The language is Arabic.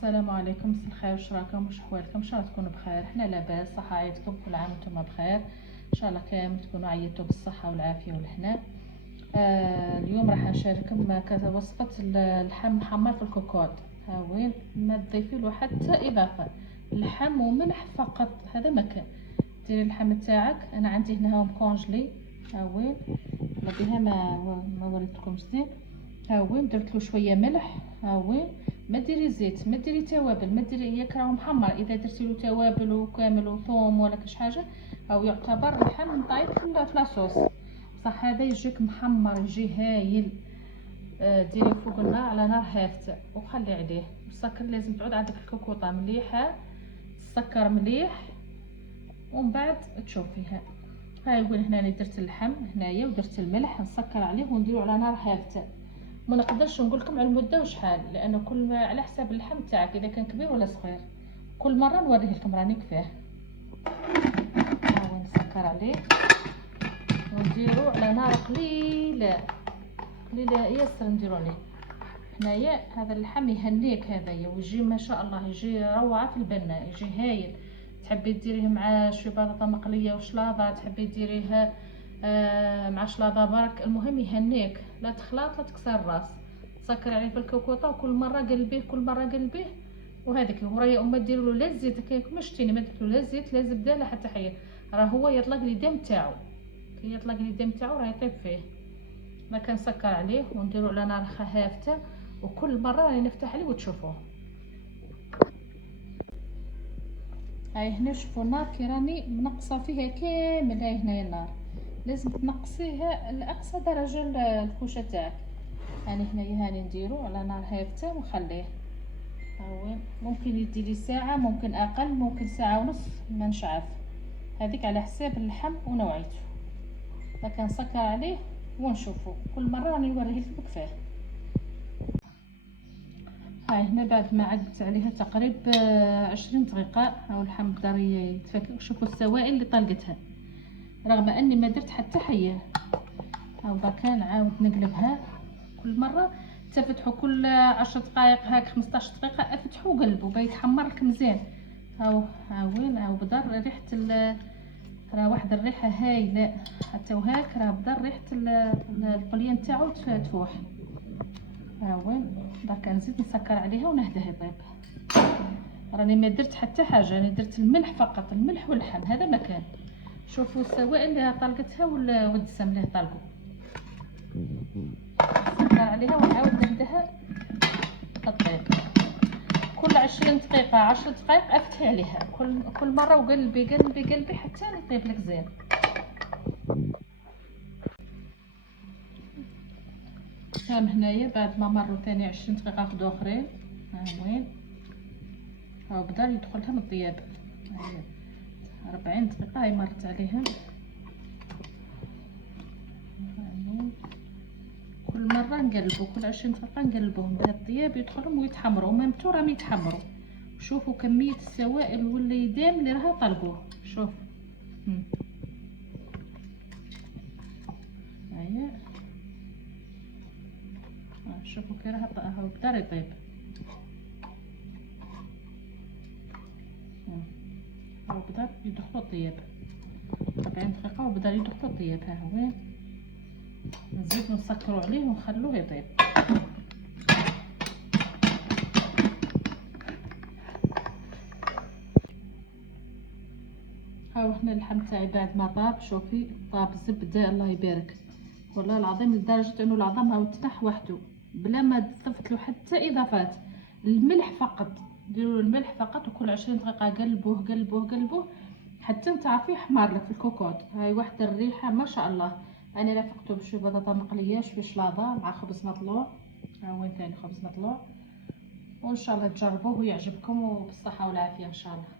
السلام عليكم، مساء الخير. واش راكم؟ واش احوالكم؟ ان شاء الله تكونوا بخير. حنا لاباس، صحه عيطكم، كل عام وانتم بخير. ان شاء الله كامل تكونوا عيطوا بالصحه والعافيه والهنا. اليوم راح نشارككم وصفه اللحم محمر في الكوكوط. ها وين ما تضيفي له حتى اضافه، اللحم وملح فقط. هذا مكان ديري اللحم تاعك. انا عندي هنا مكونجلي. ها وين بها ما وريتكم زين. ها وين درت له شويه ملح. ها وين ما ديري زيت، ما ديري توابل، ما ديري ياك راهو محمر. اذا درتي له توابل وكامل وثوم ولا كاش حاجه او يعتبر اللحم طايب في لاصوص. بصح هذا يجيك محمر، يجي هايل. ديري فوق النار على نار هافته وخلي عليه. السكر لازم تعود عندك الكوكوطه مليحه، السكر مليح، ومن بعد تشوفيها. هاي وين هنا اللي درت اللحم هنايا ودرت الملح، نسكر عليه ونديرو على نار هافته. ما نقدرش نقول لكم على المده وشحال، لانه كل ما على حساب اللحم تاعك اذا كان كبير ولا صغير. كل مره نوريه لكم راني كفاه. ها نسكر عليه ونديرو على نار قليله قليله ياسر. نديرو عليه هنايا هذا اللحم يهنيك هذايا، ويجي ما شاء الله يجي روعه في البنه، يجي هايل. تحبي ديريه مع شويه بطاطا مقليه وشلاضه، تحبي ديريه مع شلاضه برك، المهم يهنيك. لا تخلط لا تكسر الراس. تسكر عليه في الكوكوطه وكل مره قلبيه كل مره قلبيه. وهذيك الهوريه وما ديروا له لا الزيت كيما شتيني، ما درت له لا الزيت لا زبده لا حتى حاجه. راه هو يطلق اليدام تاعو، كي يطلق اليدام تاعو راه يطيب فيه. ما كنسكر عليه ونديرو على نار هافته، وكل مره راني نفتح عليه وتشوفوه. هاي هنا شوفوا النار كي راني منقصه فيها كامل. هاي هنايا النار لازم تنقصيها لاقصى درجه الكوشه تاعك. هاني هنايا هاني نديرو على نار هافته ونخليه. هاوين ممكن يديلي ساعه، ممكن اقل، ممكن ساعه ونص، ما نشعف. هذيك على حساب اللحم ونوعيته. فكنسكر عليه ونشوفو كل مره راني نوريه لكم كفاه. هاي هنا بعد ما عدت عليها تقريبا 20 دقيقة، هاو اللحم بدا يتفكك. شوفوا السوائل اللي طلقتها رغم اني ما درت حتى حية. هاو دركا نعاود نقلبها كل مرة. تفتحوا كل 10 دقائق هاك 15 دقيقة افتحوا وقلبوا باش يتحمر لك مزيان. هاو وين هاو بدا ريحة راه واحد الريحة هايلة. حتى وهاك راه بدا ريحة القليان تاعو تفوح. ها وين دركا نزيد نسكر عليها ونهداه يطيب. راني ما درت حتى حاجه، انا درت الملح فقط، الملح واللحم. هذا مكان. شوفوا السوائل اللي طلقتها والدسم اللي طلقوا. نسكر عليها ونعاود نهداها تطيب. كل 20 دقيقه 10 دقائق افتحي عليها كل مره وقلبي قلبي قلبي حتى يطيب لك زين. هام هنايا بعد ما مروا ثاني 20 دقيقه خدو اخرين. ها وين هاو بدا يدخلها من الطياب. 40 دقيقه هاي مرت عليهم. كل مره نقلبو كل 20 دقيقه نقلبوهم بهذا الطياب يدخلهم ويتحمروا. ميمتو راهم يتحمروا. شوفوا كميه السوائل والليدام اللي راها طلقوه. شوف هيا شوفوا كي راها بدا يطيب. وبدا يدخلوا الطياب 40 دقيقه وبدا يدخلوا الطياب. ها وين نزيدو نسكروا عليه ونخلوه يطيب. هاو هنا اللحم تاعي بعد ما طاب. شوفي طاب زبده الله يبارك والله العظيم، لدرجه انه العظم هاو تنح وحده بلا ما ضفت له حتى اضافات. الملح فقط، ديروا الملح فقط. وكل 20 دقيقه قلبوه قلبوه قلبوه حتى تعرفيه حمار لك في الكوكوط. هاي واحد الريحه ما شاء الله. انا رافقته بشويه بطاطا مقليه شويه شلاضه مع خبز مطلوع. ها وين ثاني خبز مطلوع. وان شاء الله تجربوه ويعجبكم وبالصحه والعافيه ان شاء الله.